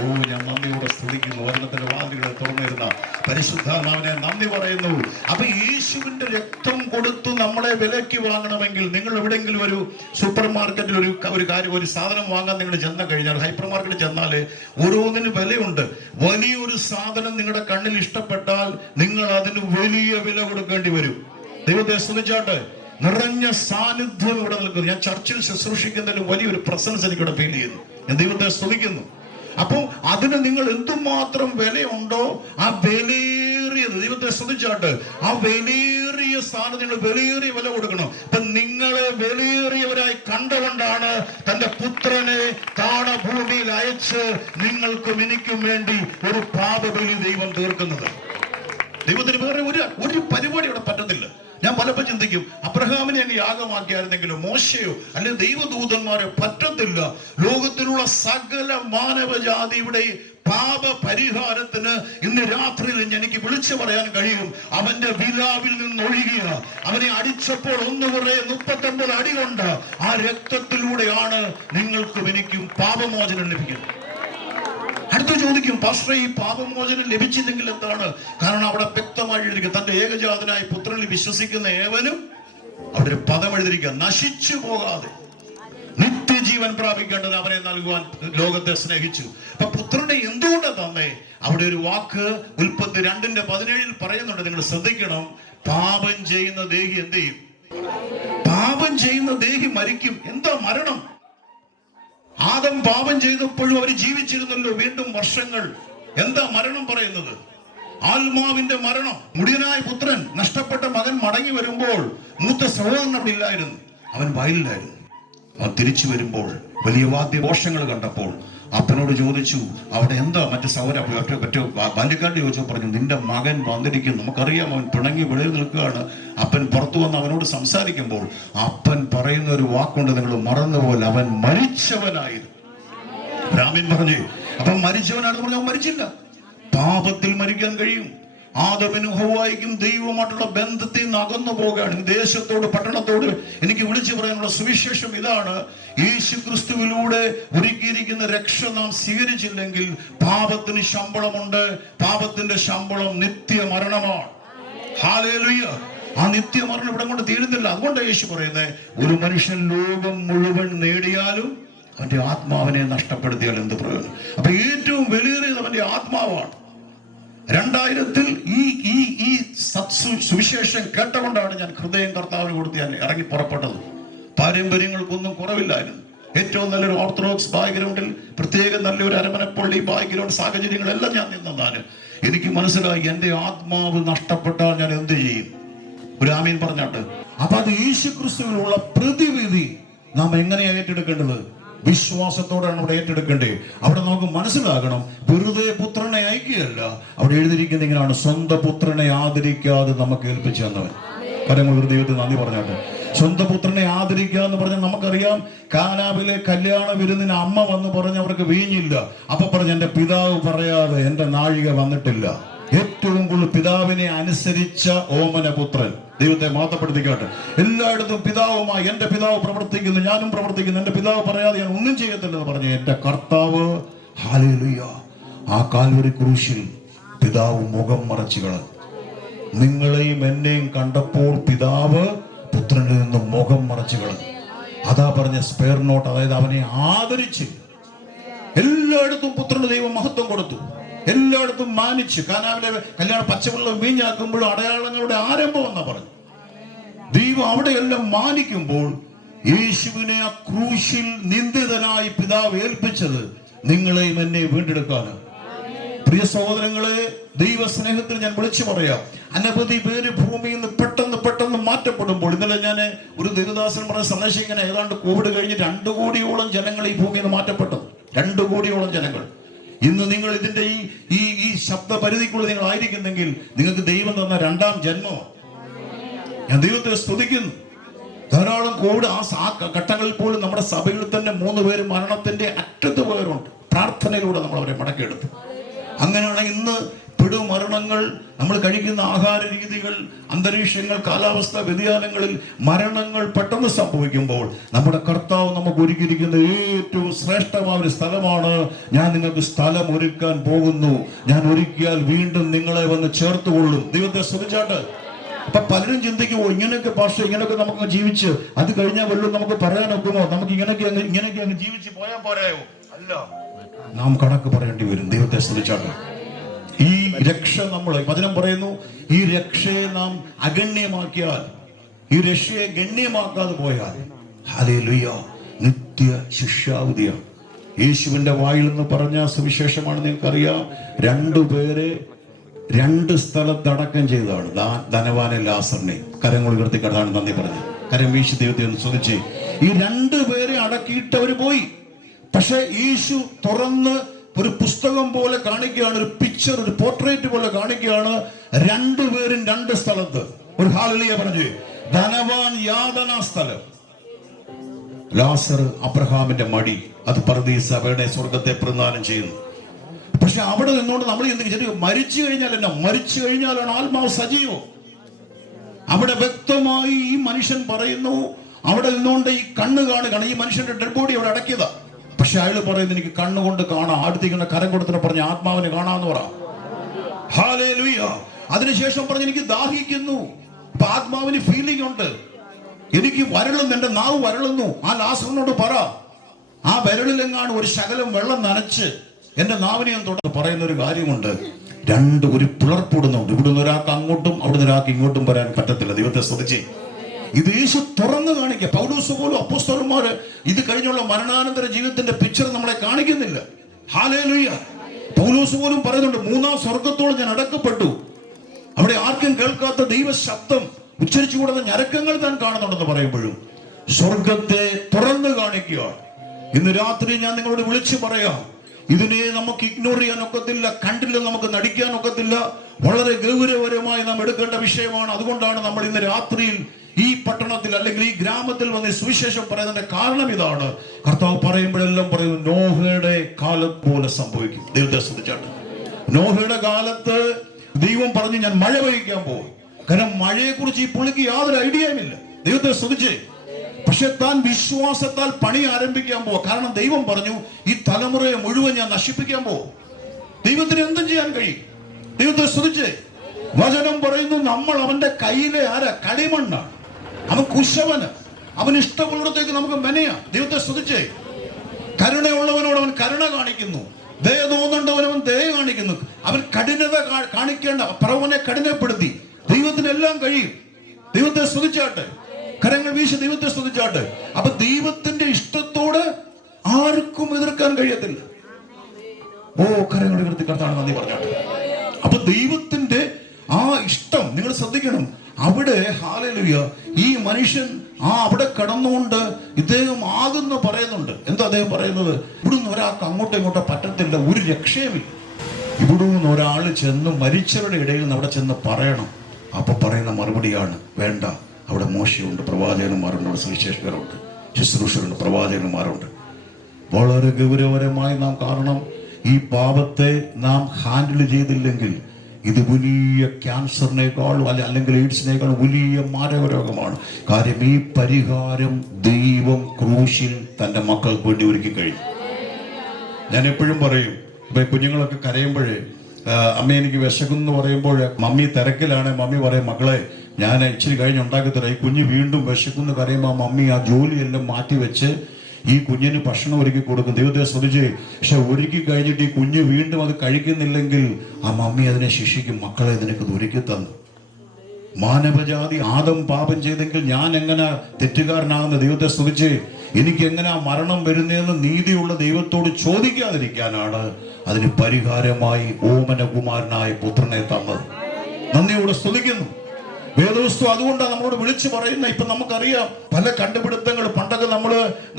ഓ, ഞാൻ നന്ദിയോടെ സ്തുതിക്കുന്നു. വചനത്തിന്റെ വാതിലുകളെ തുറന്നിരുന്ന പരിശുദ്ധാത്മാവിനെ നന്ദി പറയുന്നു. അപ്പൊ യേശുവിന്റെ രക്തം കൊടുത്തു നമ്മളെ വിലയ്ക്ക് വാങ്ങണമെങ്കിൽ നിങ്ങൾ എവിടെയെങ്കിലും ഒരു സൂപ്പർ മാർക്കറ്റിൽ ഒരു സാധനം വാങ്ങാൻ നിങ്ങൾ ചെന്ന് കഴിഞ്ഞാൽ, ഹൈപ്പർ മാർക്കറ്റിൽ ചെന്നാൽ ഓരോന്നിന് വിലയുണ്ട്. വലിയൊരു സാധനം നിങ്ങളുടെ കണ്ണിൽ ഇഷ്ടപ്പെട്ടാൽ നിങ്ങൾ അതിന് വലിയ വില കൊടുക്കേണ്ടി വരും. ദൈവത്തെ സ്തുതിച്ചാട്ടെ. നിറഞ്ഞ സാന്നിധ്യം ഇവിടെ നിൽക്കുന്നു. ഞാൻ ചർച്ചിൽ ശുശ്രൂഷിക്കുന്നതിന് വലിയൊരു പ്രസൻസ് എനിക്കിവിടെ ഫീൽ ചെയ്യുന്നു. ഞാൻ ദൈവത്തെ സ്തുതിക്കുന്നു. അപ്പോൾ അതിന് നിങ്ങൾ എന്തുമാത്രം വിലയുണ്ടോ ആ വിലയേറിയ വിലയേറിയത്. ദൈവത്തെ ശ്രദ്ധിച്ചാട്ട് ആ വിലയേറിയ സ്ഥാനം നിങ്ങൾ വിലയേറിയ വില കൊടുക്കണം. അപ്പൊ നിങ്ങളെ വിലയേറിയവരായി കണ്ടുകൊണ്ടാണ് തന്റെ പുത്രനെ താണഭൂമിയിൽ അയച്ച് നിങ്ങൾക്കും എനിക്കും വേണ്ടി ഒരു പാപബലി ദൈവം തീർക്കുന്നത്. ദൈവത്തിന് വേറെ ഒരു പരിപാടി ഇവിടെ പറ്റത്തില്ല. ഞാൻ പലപ്പോൾ ചിന്തിക്കും, അബ്രഹാമിനെ അങ്ങ് യാഗമാക്കിയായിരുന്നെങ്കിലും മോശയോ അല്ലെങ്കിൽ ദൈവദൂതന്മാരോ പറ്റത്തില്ല. ലോകത്തിലുള്ള സകല മാനവജാതിയുടെ പാപ പരിഹാരത്തിന് ഇന്ന് രാത്രിയിൽ എനിക്ക് വിളിച്ചു പറയാൻ കഴിയും. അവന്റെ വിലാവിൽ നിന്നൊഴുകിയ, അവനെ അടിച്ചപ്പോൾ 1 അടി കൊണ്ട് ആ രക്തത്തിലൂടെയാണ് നിങ്ങൾക്കും എനിക്കും പാപമോചനം ലഭിക്കുന്നത്. അടുത്ത ചോദിക്കും, പാസ്റ്റർ ഈ പാപമോചനം ലഭിച്ചില്ലെങ്കിൽ എന്താണ്? കാരണം അവിടെ വ്യക്തമായി എഴുതിയിരിക്കുക, തന്റെ ഏകജാതനായ പുത്രനിൽ വിശ്വസിക്കുന്ന ഏവനും അവിടെ ഒരു പദം എഴുതിയിരിക്കുക, നശിച്ചു പോകാതെ നിത്യജീവൻ പ്രാപിക്കേണ്ടത് അവനെ നൽകുവാൻ ലോകത്തെ സ്നേഹിച്ചു. അപ്പൊ പുത്രനെ എന്തുകൊണ്ട് തന്നെ? അവിടെ ഒരു വാക്ക് ഉൽപ്പത്തി 2:17 പറയുന്നുണ്ട്, നിങ്ങൾ ശ്രദ്ധിക്കണം. പാപം ചെയ്യുന്ന ദേഹി എന്ത് ചെയ്യും? പാപം ചെയ്യുന്ന ദേഹി മരിക്കും. എന്താ മരണം? ആദം പാപം ചെയ്തപ്പോഴും അവർ ജീവിച്ചിരുന്നല്ലോ വീണ്ടും വർഷങ്ങൾ. എന്താ മരണം പറയുന്നത്? ആത്മാവിന്റെ മരണം. മുടിയനായ പുത്രൻ, നഷ്ടപ്പെട്ട മകൻ മടങ്ങി വരുമ്പോൾ മൂത്ത സഹോദരൻ അവിടെ ഇല്ലായിരുന്നു, അവൻ വയലിലായിരുന്നു. അവൻ തിരിച്ചു വരുമ്പോൾ വലിയ വാദ്യഘോഷങ്ങൾ കണ്ടപ്പോൾ അപ്പനോട് ചോദിച്ചു, അവിടെ എന്താ? മറ്റു സഹോദര മറ്റു ബാല്യക്കാരുടെ ചോദിച്ചു, പറഞ്ഞു, നിന്റെ മകൻ വന്നിരിക്കുന്നു. നമുക്കറിയാം അവൻ പിണങ്ങി വെളിയിൽ നിൽക്കുകയാണ്. അപ്പൻ പുറത്തു വന്ന് അവനോട് സംസാരിക്കുമ്പോൾ അപ്പൻ പറയുന്ന ഒരു വാക്കുണ്ട്, നിങ്ങൾ മറന്നുപോലെ, അവൻ മരിച്ചവനായിരുന്നു. രാമൻ പറഞ്ഞു, അപ്പം മരിച്ചവനാണെന്ന് പറഞ്ഞാൽ അവൻ മരിച്ചില്ല. പാപത്തിൽ മരിക്കാൻ കഴിയും. ആദമിനും ഹവ്വായിക്കും ദൈവമായിട്ടുള്ള ബന്ധത്തിൽ നിന്ന് അകന്നു പോവുകയാണ്. ദേശത്തോട് പട്ടണത്തോട് എനിക്ക് വിളിച്ചു പറയാനുള്ള സുവിശേഷം ഇതാണ്: യേശു ക്രിസ്തുവിലൂടെ ഒരുക്കിയിരിക്കുന്ന രക്ഷ നാം സ്വീകരിച്ചില്ലെങ്കിൽ പാപത്തിന് ശമ്പളമുണ്ട്. പാപത്തിന്റെ ശമ്പളം നിത്യമരണമാണ്. ഹല്ലേലൂയ. ആ നിത്യമരണം ഇവിടെ കൊണ്ട് തീരുന്നില്ല. അതുകൊണ്ട് യേശു പറയുന്നത്, ഒരു മനുഷ്യൻ ലോകം മുഴുവൻ നേടിയാലും അവന്റെ ആത്മാവിനെ നഷ്ടപ്പെടുത്തിയാൽ എന്ത് പ്രയോജനം? അപ്പൊ ഏറ്റവും വലിയേറിയത് അവന്റെ ആത്മാവാണ്. 2000-ൽ ഈ സുവിശേഷം കേട്ടുകൊണ്ടാണ് ഞാൻ ഹൃദയം കർത്താവിന് കൊടുത്ത് ഞാൻ ഇറങ്ങി പുറപ്പെട്ടത്. പാരമ്പര്യങ്ങൾക്കൊന്നും കുറവില്ലായിരുന്നു. ഏറ്റവും നല്ലൊരു ഓർത്തഡോക്സ് ബാക്ക്ഗ്രൗണ്ടിൽ, പ്രത്യേകം നല്ലൊരു അരമനപ്പള്ളി ബാക്ക്ഗ്രൗണ്ട് സാഹചര്യങ്ങളെല്ലാം ഞാൻ നിന്നാലും എനിക്ക് മനസ്സിലായി, എന്റെ ആത്മാവ് നഷ്ടപ്പെട്ടാൽ ഞാൻ എന്ത് ചെയ്യും? ഒരു ആമീൻ പറഞ്ഞാട്ട്. അപ്പൊ അത് യേശുക്രിസ്തുവിലുള്ള പ്രതിവിധി നാം എങ്ങനെയാണ് ഏറ്റെടുക്കേണ്ടത്? വിശ്വാസത്തോടാണ് അവിടെ ഏറ്റെടുക്കേണ്ടത്. അവിടെ നമുക്ക് മനസ്സിലാകണം, വെറുതെ പുത്രനെ അയക്കുകയല്ല. അവിടെ എഴുതിയിരിക്കുന്ന ഇങ്ങനെയാണ്: സ്വന്തം പുത്രനെ ആദരിക്കാതെ നമുക്ക് ഏൽപ്പിച്ചു തന്നവൻ. കരങ്ങൾ ഒരു ദൈവത്തിന് നന്ദി പറഞ്ഞാട്ടെ. സ്വന്തം പുത്രനെ ആദരിക്കുക എന്ന് പറഞ്ഞാൽ നമുക്കറിയാം, കാനാവിലെ കല്യാണ വിരുന്നിന് അമ്മ വന്ന് പറഞ്ഞ് അവർക്ക് വീഞ്ഞില്ല. അപ്പൊ പറഞ്ഞ്, എന്റെ പിതാവ് പറയാതെ എന്റെ നാഴിക വന്നിട്ടില്ല. ഏറ്റവും കൂടുതൽ പിതാവിനെ അനുസരിച്ച ഓമന പുത്രൻ. ദൈവത്തെ മഹത്വപ്പെടുത്തിക്കോട്ടെ. എല്ലായിടത്തും പിതാവുമായി, എന്റെ പിതാവ് പ്രവർത്തിക്കുന്നു, ഞാനും പ്രവർത്തിക്കുന്നു, എന്റെ പിതാവ് പറയാതെ ഞാൻ ഒന്നും ചെയ്യത്തില്ലെന്ന് പറഞ്ഞ് എന്റെ കർത്താവ്, ഹല്ലേലൂയ, ആ കാൽവരി ക്രൂശിൽ പിതാവ് മുഖം മറച്ചു കളഞ്ഞു. നിങ്ങളെയും എന്നെയും കണ്ടപ്പോൾ പിതാവ് പുത്രനിൽ നിന്ന് മുഖം മറച്ചു കളഞ്ഞു. അതാ പറഞ്ഞ സ്പെയർ നോട്ട്, അതായത് അവനെ ആദരിച്ച് എല്ലായിടത്തും പുത്രന് ദൈവം മഹത്വം കൊടുത്തു. എല്ലായിടത്തും മാനിച്ച്. കാനാവിലെ കല്യാണം പച്ചവെള്ളം വീഞ്ഞാക്കുമ്പോഴും അടയാളങ്ങളുടെ ആരംഭം എന്നാ പറഞ്ഞു. ദൈവം അവിടെയെല്ലാം മാനിക്കുമ്പോൾ യേശുവിനെ ആ ക്രൂശിൽ നിന്ദിതനായി പിതാവ് ഏൽപ്പിച്ചത് നിങ്ങളെയും എന്നെ വീണ്ടെടുക്കാന്. പ്രിയ സഹോദരങ്ങളെ, ദൈവസ്നേഹത്തിൽ ഞാൻ വിളിച്ചു പറയാം, അനവധി പേര് ഭൂമിയിൽ നിന്ന് പെട്ടെന്ന് മാറ്റപ്പെടുമ്പോൾ, ഇന്നലെ ഞാൻ ഒരു ദേവദാസൻ പറഞ്ഞ സന്ദേശം ഇങ്ങനെ, ഏതാണ്ട് കോവിഡ് കഴിഞ്ഞ് 2 കോടിയോളം ജനങ്ങൾ ഈ ഭൂമിയിൽ നിന്ന് മാറ്റപ്പെട്ടു. 2 കോടിയോളം ജനങ്ങൾ. ഇന്ന് നിങ്ങൾ ഇതിന്റെ ഈ ശബ്ദ പരിധിക്കുള്ളിൽ നിങ്ങൾ ആയിരിക്കുന്നെങ്കിൽ നിങ്ങൾക്ക് ദൈവം തന്ന 2ാം ജന്മം. ഞാൻ ദൈവത്തെ സ്തുതിക്കുന്നു. ധാരാളം കോവിഡ് ആ ഘട്ടങ്ങളിൽ പോലും നമ്മുടെ സഭയിൽ തന്നെ 3 പേര് മരണത്തിന്റെ അറ്റത്ത് പോയവരുണ്ട്. പ്രാർത്ഥനയിലൂടെ നമ്മൾ അവരെ മടക്കിയെടുത്തു. അങ്ങനെയാണെങ്കിൽ ഇന്ന് പെടുമരണങ്ങൾ, നമ്മൾ കഴിക്കുന്ന ആഹാര രീതികൾ, അന്തരീക്ഷങ്ങൾ, കാലാവസ്ഥ വ്യതിയാനങ്ങളിൽ മരണങ്ങൾ പെട്ടെന്ന് സംഭവിക്കുമ്പോൾ നമ്മുടെ കർത്താവ് നമുക്ക് ഒരുക്കിയിരിക്കുന്ന ഏറ്റവും ശ്രേഷ്ഠമായ ഒരു സ്ഥലമാണ്. ഞാൻ നിങ്ങൾക്ക് സ്ഥലം ഒരുക്കാൻ പോകുന്നു, ഞാൻ ഒരുക്കിയാൽ വീണ്ടും നിങ്ങളെ വന്ന് ചേർത്തുകൊള്ളും. ദൈവത്തെ സ്തുതിച്ചാട്ട്. അപ്പൊ പലരും ചിന്തിക്കുമോ, ഇങ്ങനെയൊക്കെ പാസ്റ്റർ, ഇങ്ങനെയൊക്കെ നമുക്ക് ജീവിച്ച് അത് കഴിഞ്ഞാൽ വല്ലതും നമുക്ക് പറയാനൊക്കുമോ? നമുക്ക് ഇങ്ങനെയൊക്കെ അങ്ങ് ജീവിച്ച് പോയാൽ പോരായോ? അല്ല, നാം കണക്ക് പറയേണ്ടി വരും. ദൈവത്തെ സ്തുതിച്ചാട്ട്. ഈ രക്ഷ, നമ്മൾ വചനം പറയുന്നു, ഈ രക്ഷയെ നാം അഗണ്യമാക്കിയാൽ, ഈ രക്ഷയെ ഗണ്യമാക്കാതെ പോയാൽ, ഹല്ലേലൂയ, നിത്യ ശിക്ഷാവിധിയാണ്. യേശുവിന്റെ വായിൽ നിന്ന് പറഞ്ഞ സുവിശേഷമാണ്. നിങ്ങൾക്കറിയാം, 2 പേരെ 2 സ്ഥലത്ത് അടക്കം ചെയ്തതാണ്. ധനവാനെ ലാസറിനെ. കരങ്ങൾ ഉയർത്തി കടതാണ് നന്ദി പറഞ്ഞു. കരം വീശി ദൈവത്തെ ഒന്ന് സ്തുതിച്ച്. ഈ 2 പേരെ അടക്കിയിട്ട് അവർ പോയി. പക്ഷെ യേശു തുറന്ന് ഒരു പുസ്തകം പോലെ കാണിക്കുകയാണ്, ഒരു പിക്ചർ, ഒരു പോർട്രേറ്റ് പോലെ കാണിക്കുകയാണ്. 2 പേരും 2 സ്ഥലത്ത്. ഒരു ഹല്ലേലൂയ പറഞ്ഞു. ധനവാൻ യാതനാ സ്ഥലം, ലാസർ അബ്രഹാമിന്റെ മടി. അത് പർദീസയുടെ സ്വർഗത്തെ പ്രദാനം ചെയ്യുന്നു. പക്ഷെ അവിടെ നിന്നുകൊണ്ട് നമ്മൾ മരിച്ചു കഴിഞ്ഞാൽ എന്നാ? മരിച്ചു കഴിഞ്ഞാലാണ് ആത്മാവ് സജീവം. അവിടെ വ്യക്തമായി ഈ മനുഷ്യൻ പറയുന്നു, അവിടെ നിന്നുകൊണ്ട് ഈ കണ്ണ് കാണുകയാണ്. ഈ മനുഷ്യന്റെ ഡെഡ് ബോഡി അവിടെ അടക്കിയതാ. പക്ഷെ അയാൾ പറയുന്നത് എനിക്ക് കണ്ണുകൊണ്ട് കാണാം. അടുത്തേക്കുന്ന കരം കൊടുത്തിട്ട് പറഞ്ഞ ആത്മാവിന് കാണാന്ന് പറ. ഹല്ലേലൂയ. അതിനുശേഷം പറഞ്ഞ് എനിക്ക് ദാഹിക്കുന്നു. അപ്പൊ ആത്മാവിന് ഫീലിംഗ് ഉണ്ട്. എനിക്ക് വരളുന്നു, എന്റെ നാവ് വരളുന്നു. ആ ലാസറിനോട് പറ, ആ വിരളിലെങ്ങാണ് ഒരു ശകലം വെള്ളം നനച്ച് എന്റെ നാവിനെ തൊട്ട് പറയുന്ന ഒരു കാര്യമുണ്ട്. ഒരു പിളർപ്പിടുന്നുണ്ട്. ഇവിടുന്ന് ഒരാൾക്ക് അങ്ങോട്ടും അവിടുന്ന് ഒരാൾക്ക് ഇങ്ങോട്ടും വരാൻ പറ്റത്തില്ല. ദൈവത്തെ സ്തുതിച്ച്. ഇത് യേശു തുറന്നു കാണിക്കുക. പൗലോസ് പോലും അപ്പോസ്തലന്മാര് ഇത് കഴിഞ്ഞുള്ള മരണാനന്തര ജീവിതത്തിന്റെ പിക്ചർ നമ്മളെ കാണിക്കുന്നില്ല. ഹല്ലേലൂയ. പൗലോസ് പോലും പറയുന്നുണ്ട്, 3-ാം സ്വർഗത്തോളം ഞാൻ അടക്കപ്പെട്ടു. അവിടെ ആർക്കും കേൾക്കാത്ത ദൈവ ശബ്ദം ഉച്ചരിച്ചുകൂടുന്ന ഞരക്കങ്ങൾ താൻ കാണുന്നുണ്ടെന്ന് പറയുമ്പോഴും സ്വർഗത്തെ തുറന്നു കാണിക്കുക. ഇന്ന് രാത്രി ഞാൻ നിങ്ങളോട് വിളിച്ചു പറയാം, ഇതിനെ നമുക്ക് ഇഗ്നോർ ചെയ്യാൻ ഒക്കത്തില്ല, കണ്ടില്ല നമുക്ക് നടിക്കാൻ ഒക്കത്തില്ല. വളരെ ഗൗരവപരമായി നാം എടുക്കേണ്ട വിഷയമാണ്. അതുകൊണ്ടാണ് നമ്മൾ ഇന്ന് രാത്രിയിൽ ഈ പട്ടണത്തിൽ അല്ലെങ്കിൽ ഈ ഗ്രാമത്തിൽ വന്ന് സുവിശേഷം പറയുന്നതിന്റെ കാരണം ഇതാണ്. കർത്താവ് പറയുമ്പോഴെല്ലാം പറയുന്നു, നോഹയുടെ കാലം പോലെ സംഭവിക്കും. ദൈവത്തെ ശ്രദ്ധിച്ചാട്ട്. നോഹയുടെ കാലത്ത് ദൈവം പറഞ്ഞു, ഞാൻ മഴ പെയ്യിക്കാൻ പോകും. കാരണം മഴയെ കുറിച്ച് ഈ പുള്ളിക്ക് യാതൊരു ഐഡിയയുമില്ല. ദൈവത്തെ ശ്രദ്ധിച്ചേ. പക്ഷെ താൻ വിശ്വാസത്താൽ പണി ആരംഭിക്കാൻ പോവാ. കാരണം ദൈവം പറഞ്ഞു, ഈ തലമുറയെ മുഴുവൻ ഞാൻ നശിപ്പിക്കാൻ പോവും. ദൈവത്തിന് എന്തും ചെയ്യാൻ കഴിയും. ദൈവത്തെ സ്തുതിച്ചേ. വചനം പറയുന്നു, നമ്മൾ അവന്റെ കയ്യിലെ കളിമണ്ണാണ്. അവൻ കുശവന്. അവൻ ഇഷ്ടമുള്ളിടത്തേക്ക് നമുക്ക് മെനയാ. ദൈവത്തെ സ്തുതിച്ചേ. കരുണയുള്ളവനോട് അവൻ കരുണ കാണിക്കുന്നു. ദയ തോന്നേണ്ടവൻ അവൻ ദയ കാണിക്കുന്നു. അവൻ കഠിനത കാണിക്കേണ്ട പറവനെ കഠിനപ്പെടുത്തി. ദൈവത്തിനെല്ലാം കഴിയും. ദൈവത്തെ സ്തുതിച്ചാട്ടെ. കരങ്ങൾ വീശി ദൈവത്തെ സ്തുതിച്ചാട്ടെ. അപ്പൊ ദൈവത്തിന്റെ ഇഷ്ടത്തോട് ആർക്കും എതിർക്കാൻ കഴിയത്തില്ല. ഓ, കരങ്ങൾ ഉയർത്തി കർത്താവിന് നന്ദി പറഞ്ഞാട്ടെ. അപ്പൊ ദൈവത്തിന്റെ ആ ഇഷ്ടം നിങ്ങൾ ശ്രദ്ധിക്കണം. അവിടെ ഹല്ലേലൂയ, ഈ മനുഷ്യൻ അവിടെ കടന്നുകൊണ്ട് ഇദ്ദേഹം ആകുന്ന പറയുന്നുണ്ട്. എന്താ അദ്ദേഹം പറയുന്നത്? ഇവിടുന്ന് ഒരാൾക്ക് അങ്ങോട്ടും ഇങ്ങോട്ടോ പറ്റത്തില്ല, ഒരു രക്ഷയുമില്ല. ഇവിടുന്ന് ഒരാൾ ചെന്ന് മരിച്ചവരുടെ ഇടയിൽ നിന്ന് അവിടെ ചെന്ന് പറയണം. അപ്പൊ പറയുന്ന മറുപടിയാണ്, വേണ്ട, അവിടെ മോശയുണ്ട്, പ്രവാചകന്മാരുണ്ട്, അവിടെ സുവിശേഷകരുണ്ട്, ശുശ്രൂഷകരുണ്ട്, പ്രവാചകന്മാരുണ്ട്. വളരെ ഗൗരവപരമായി നാം കാരണം ഈ പാപത്തെ നാം ഹാൻഡിൽ ചെയ്തില്ലെങ്കിൽ ഇത് വലിയ ക്യാൻസറിനേക്കാളും അല്ലെങ്കിൽ എയ്ഡ്സിനേക്കാളും വലിയ മാരകരോഗമാണ്. കാര്യം ഈ പരിഹാരം ദൈവം ക്രൂശിൽ തൻ്റെ മക്കൾക്ക് വേണ്ടി ഒരുക്കി കഴിഞ്ഞു. ഞാൻ എപ്പോഴും പറയും, ഇപ്പൊ കുഞ്ഞുങ്ങളൊക്കെ കരയുമ്പോഴേ, അമ്മ എനിക്ക് വിശക്കുന്നു പറയുമ്പോൾ മമ്മി തിരക്കിലാണ്. മമ്മി പറയും, മക്കളെ ഞാൻ ഇച്ചിരി കഴിഞ്ഞ് ഉണ്ടാക്കത്തില്ല. ഈ കുഞ്ഞ് വീണ്ടും വിശക്കുന്നു കരയുമ്പോൾ മമ്മി ആ ജോലിയെല്ലാം മാറ്റി വെച്ച് ഈ കുഞ്ഞിന് ഭക്ഷണം ഒരുക്കി കൊടുക്കും. ദൈവത്തെ ശ്രദ്ധിച്ച്. പക്ഷെ ഒരുക്കി കഴിഞ്ഞിട്ട് ഈ കുഞ്ഞ് വീണ്ടും അത് കഴിക്കുന്നില്ലെങ്കിൽ ആ മമ്മി അതിനെ ശിക്ഷിക്കും. മക്കളെ നിനക്കത് ഒരുക്കി തന്നു. മാനവജാതി ആദം പാപം ചെയ്തെങ്കിൽ ഞാൻ എങ്ങനെ തെറ്റുകാരനാകുന്ന? ദൈവത്തെ സ്തുതിച്ച്. എനിക്ക് എങ്ങനെ മരണം വരുന്നതെന്ന് നീതിയുള്ള ദൈവത്തോട് ചോദിക്കാതിരിക്കാനാണ് അതിന് പരിഹാരമായി ഓമനകുമാരനായ പുത്രനെ തന്നത്. നന്ദിയോടെ സ്തുതിക്കുന്നു. വേദവസ്തു അതുകൊണ്ടാണ് നമ്മളോട് വിളിച്ചു പറയുന്ന. ഇപ്പൊ നമുക്കറിയാം പല കണ്ടുപിടുത്തങ്ങൾ. പണ്ടൊക്കെ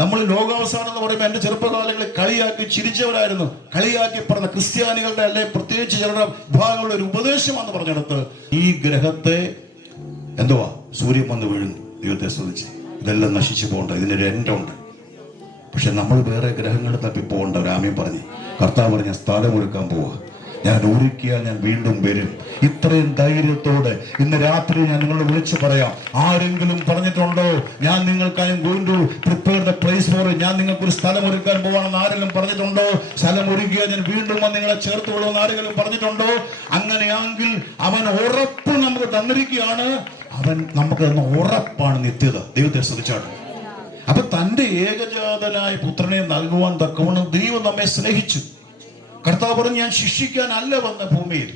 നമ്മൾ ലോകാവസാനം എന്ന് പറയുമ്പോൾ എന്റെ ചെറുപ്പകാലങ്ങളിൽ കളിയാക്കി ചിരിച്ചവരായിരുന്നു. കളിയാക്കി പറഞ്ഞ ക്രിസ്ത്യാനികളുടെ അല്ലെ പ്രത്യേകിച്ച് ചിലരുടെ വിഭാഗങ്ങളുടെ ഒരു ഉപദേശമാണെന്ന് പറഞ്ഞെടുത്ത് ഈ ഗ്രഹത്തെ എന്തുവാ സൂര്യൻ വന്ന് വീഴുന്നു. ദൈവത്തെ സ്തുതിച്ച്. ഇതെല്ലാം നശിച്ചു പോകണ്ട, ഇതിനൊരു എൻഡുണ്ട്. പക്ഷെ നമ്മൾ വേറെ ഗ്രഹങ്ങളിൽ തപ്പി പോകണ്ട. രാമ്യം പറഞ്ഞ് കർത്താവ് പറഞ്ഞ സ്ഥലം ഒരുക്കാൻ പോവുക. ഞാൻ ഒരുക്കിയാൽ ഞാൻ വീണ്ടും വരും. ഇത്രയും ധൈര്യത്തോടെ ഇന്ന് രാത്രി ഞാൻ നിങ്ങളെ വിളിച്ചു പറയാം. ആരെങ്കിലും പറഞ്ഞിട്ടുണ്ടോ ഞാൻ നിങ്ങൾക്കായി going to prepare the place for it, ഞാൻ നിങ്ങൾക്കൊരു സ്ഥലം ഒരുക്കാൻ പോവാണെന്ന് ആരെങ്കിലും പറഞ്ഞിട്ടുണ്ടോ? സ്ഥലം ഒരുക്കിയാൽ ഞാൻ വീണ്ടും വന്ന് നിങ്ങളെ ചേർത്തുകൊള്ളുമെന്ന് ആരെങ്കിലും പറഞ്ഞിട്ടുണ്ടോ? അങ്ങനെയാണെങ്കിൽ അവൻ ഉറപ്പ് നമുക്ക് തന്നിരിക്കുകയാണ്. അവൻ നമുക്ക് തന്ന ഉറപ്പാണ് നിത്യത. ദൈവത്തെ ശ്രദ്ധിച്ചാണ്. അപ്പൊ തന്റെ ഏകജാതനായ പുത്രനെ നൽകുവാൻ തക്കവണ്ണം ദൈവം നമ്മെ സ്നേഹിച്ചു. കർത്താവ് പറഞ്ഞു, ഞാൻ ശിക്ഷിക്കാനല്ല വന്ന ഭൂമിയിൽ.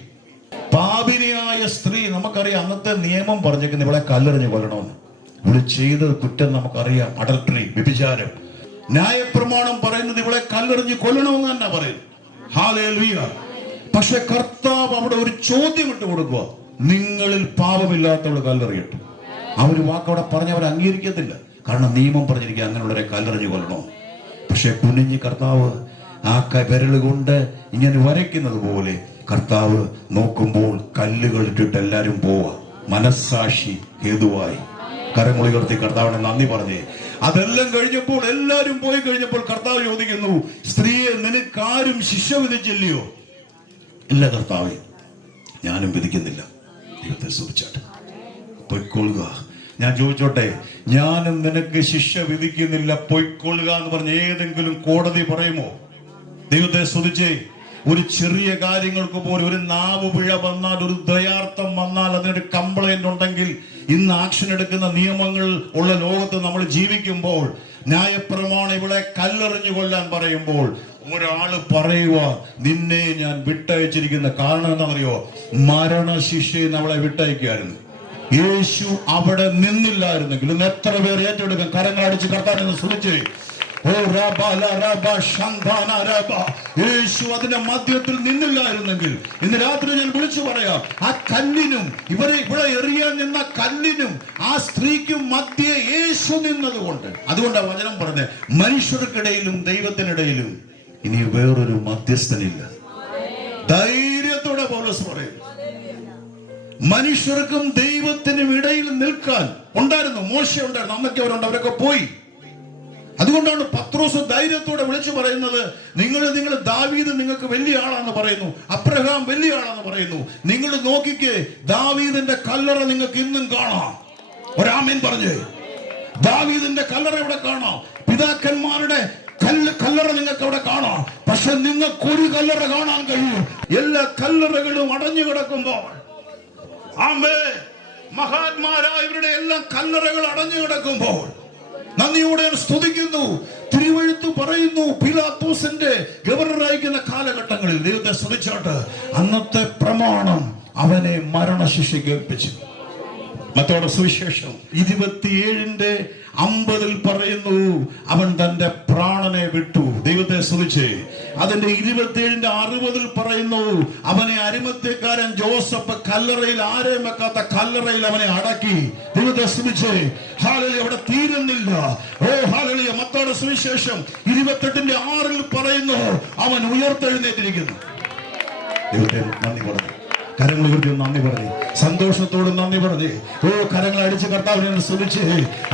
പാപിനിയായ സ്ത്രീ, നമുക്കറിയാം അന്നത്തെ നിയമം പറഞ്ഞേക്കുന്നത് ഇവളെ കല്ലെറിഞ്ഞ് കൊല്ലണമെന്ന്. ഇവിടെ ചെയ്ത കുറ്റം നമുക്കറിയാം, അഡൽട്ടറി, വ്യഭിചാരം. ന്യായപ്രമാണം പറയുന്നത് ഇവളെ കല്ലെറിഞ്ഞ് കൊല്ലണമെന്ന് തന്നെ പറയും. ഹല്ലേലൂയ. പക്ഷെ കർത്താവ് അവിടെ ഒരു ചോദ്യം ഇട്ട് കൊടുക്കുക, നിങ്ങളിൽ പാപമില്ലാത്തവൾ കല്ലെറിയട്ടെ. ആ ഒരു വാക്ക് അവിടെ പറഞ്ഞ് അവർ അംഗീകരിക്കത്തില്ല. കാരണം നിയമം പറഞ്ഞിരിക്കുക അങ്ങനെയുള്ളവരെ കല്ലെറിഞ്ഞു കൊല്ലണോ. പക്ഷെ കുനിഞ്ഞ് കർത്താവ് ആ വിരൽ കൊണ്ട് ഇങ്ങനെ വരയ്ക്കുന്നത് പോലെ കർത്താവ് നോക്കുമ്പോൾ കല്ലുകൾ ഇട്ടിട്ട് എല്ലാവരും പോവാ. മനസ്സാക്ഷി ഹേതുവായി കരമുയർത്തി കർത്താവിനെ നന്ദി പറഞ്ഞേ. അതെല്ലാം കഴിഞ്ഞപ്പോൾ എല്ലാവരും പോയി കഴിഞ്ഞപ്പോൾ കർത്താവ് ചോദിക്കുന്നു, സ്ത്രീയെ നിനക്കാരും ശിക്ഷ വിധിച്ചില്ലയോ? ഇല്ല കർത്താവേ, ഞാനും വിധിക്കുന്നില്ല. ദൈവത്തെ സ്തുതിച്ചാട്ടെ. പൊയ്ക്കൊള്ളുക. ഞാൻ ചോദിച്ചോട്ടെ, ഞാനും നിനക്ക് ശിക്ഷ വിധിക്കുന്നില്ല, പൊയ്ക്കൊള്ളുക എന്ന് പറഞ്ഞ ഏതെങ്കിലും കോടതി പറയുമോ? ദൈവത്തെ സ്തുതിച്ചേ. ഒരു ചെറിയ കാര്യങ്ങൾക്ക് പോലും ഒരു നാവ് പിഴ വന്നാൽ, ഒരു ദയാർത്ഥം വന്നാൽ, അതിനൊരു കംപ്ലൈന്റ് ഉണ്ടെങ്കിൽ ഇന്ന് ആക്ഷൻ എടുക്കുന്ന നിയമങ്ങൾ ഉള്ള ലോകത്ത് നമ്മൾ ജീവിക്കുമ്പോൾ ന്യായപ്രമാണം ഇവിടെ കല്ലെറിഞ്ഞു കൊല്ലാൻ പറയുമ്പോൾ ഒരാള് പറയുക, നിന്നെ ഞാൻ വിട്ടയച്ചിരിക്കുന്ന കാരണം എന്താണെന്നറിയോ? മരണശിക്ഷയെ നമ്മളെ വിട്ടയക്കായിരുന്നു. യേശു അവിടെ നിന്നില്ലായിരുന്നെങ്കിൽ ഇന്ന് എത്ര പേർ ഏറ്റെടുക്കും? കരങ്ങളടിച്ച് കർത്താവിനെ സ്തുതിച്ചേ. യേശു അതിന്റെ മധ്യത്തിൽ നിന്നില്ലായിരുന്നെങ്കിൽ ഇന്ന് രാത്രി ഞാൻ വിളിച്ചു പറയാം, ആ കല്ലിനും ഇവിടെ എറിയാൻ നിന്ന കല്ലിനും ആ സ്ത്രീക്കും മധ്യേ യേശു നിന്നതുകൊണ്ട്. അതുകൊണ്ടാണ് വചനം പറഞ്ഞത്, മനുഷ്യർക്കിടയിലും ദൈവത്തിനിടയിലും ഇനി വേറൊരു മധ്യസ്ഥനില്ല. ധൈര്യത്തോടെ പൗലോസ് പറയും, മനുഷ്യർക്കും ദൈവത്തിനും ഇടയിൽ നിൽക്കാൻ ഉണ്ടായിരുന്നു. മോശ ഉണ്ടായിരുന്നു, അന്നൊക്കെ അവരുണ്ട്, അവരൊക്കെ പോയി. അതുകൊണ്ടാണ് പത്രോസ് ധൈര്യത്തോടെ വിളിച്ചു പറയുന്നത്, നിങ്ങൾ ദാവീദ് നിങ്ങൾക്ക് വലിയ ആളാന്ന് പറയുന്നു, അബ്രഹാം വലിയ ആളാന്ന് പറയുന്നു. നിങ്ങൾ നോക്കിക്കേ, ദാവീദിന്റെ കല്ലറ നിങ്ങൾക്ക് ഇന്നും കാണാം. ഒരാമേൻ പറഞ്ഞേ. ദാവീദിന്റെ കല്ലറ ഇവിടെ കാണാം, പിതാക്കന്മാരുടെ കല്ലറ നിങ്ങൾക്ക് അവിടെ കാണാം. പക്ഷെ നിങ്ങൾക്കൊരു കല്ലറ കാണാൻ കഴിയും. എല്ലാ കല്ലറകളും അടഞ്ഞു കിടക്കുമ്പോൾ, ആമേൻ, മഹാന്മാരായവരുടെ എല്ലാം കല്ലറകൾ അടഞ്ഞു കിടക്കുമ്പോൾ നന്ദിയോടെ സ്തുതിക്കുന്നു. തിരുവെഴുത്ത് പറയുന്നു, പിലാത്തോസിന്റെ ഗവർണറായിരിക്കുന്ന കാലഘട്ടങ്ങളിൽ ദൈവത്തെ സ്തുതിച്ചാട്ട് അന്നത്തെ പ്രമാണം അവനെ മരണശിക്ഷയ്ക്ക് ഏൽപ്പിച്ചു. മത്തായിയുടെ സുവിശേഷം 27:50 പറയുന്നു, അവൻ തന്റെ പ്രാണനെ വിട്ടു. ദൈവത്തെ സ്തുതിച്ചേ. അതിന്റെ 27:60 പറയുന്നു, അവനെ അരിമത്യക്കാരൻ ജോസഫ് കല്ലറയിൽ ആരെയും വെക്കാത്ത കല്ലറയിൽ അവനെ അടക്കി. ദൈവത്തെ സ്തുതിച്ചേ. ഹല്ലേലൂയ. അവിടെ തീരുന്നില്ല. ഓ ഹല്ലേലൂയ. മത്തായിയുടെ സുവിശേഷം 28:6 പറയുന്നു, അവൻ ഉയർത്തെഴുന്നേറ്റിരിക്കുന്നു. ദൈവത്തെ നന്ദി പറഞ്ഞു. കരങ്ങൾ ഉയർത്തി നന്ദി പറഞ്ഞു, സന്തോഷത്തോട് നന്ദി പറഞ്ഞു. ഓ കരങ്ങൾ അടിച്ച് കർത്താവിനെ സ്തുതിച്ച്.